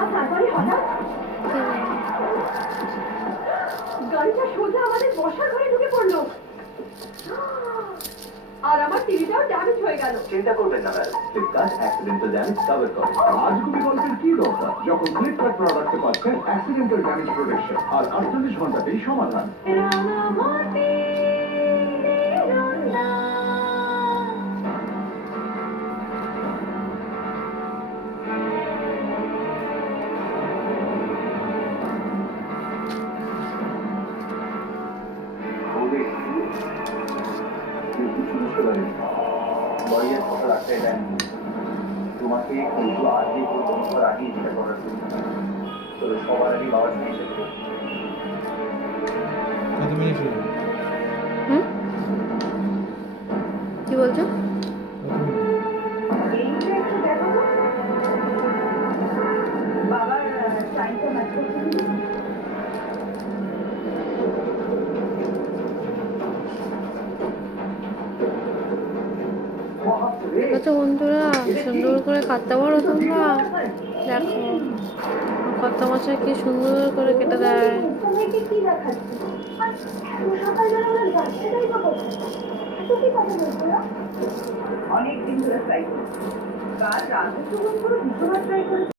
আর তারপরে হঠাৎ গাড়িটা সোজা আমাদের বসার ঘরে ঢুকে পড়লো আর আমার টিভিটাও ড্যামেজ হয়ে গেল। চিন্তা করবেন না madam, Flipkart accidental damage cover করে। আজগুবি গল্পের কি দরকার যখন ফ্লিপকার্ট প্রোডাক্টে পাচ্ছেন অ্যাক্সিডেন্টাল ড্যামেজ প্রোটেকশন আর 48 ঘন্টাতেই সমাধান। লরিয়ের কথা রাখতে দেন তোমাকে কিন্তু আগে বন্ধুর আগেই যেটা করার তবে সবার আগে বাবার সাথে কত মিনিট হলো? কি বলছো? এইটা একটু দেখো তো বাবার টাইমটা ম্যাচ করতে দিন। দেখো বন্ধুরা, সুন্দর করে কাটতে পারো তোমরা? দেখো কত মশাই কি সুন্দর করে কেটে দেয়। তোমাকে কি দেখাচ্ছি আর সকালবেলা ওরা যাচ্ছে তাই বা কোথায় এত কি কথা বলছো না? অনেক দিন ধরে ট্রাই করছি, কাল রাতে তো পুরো 200 বার ট্রাই করেছি।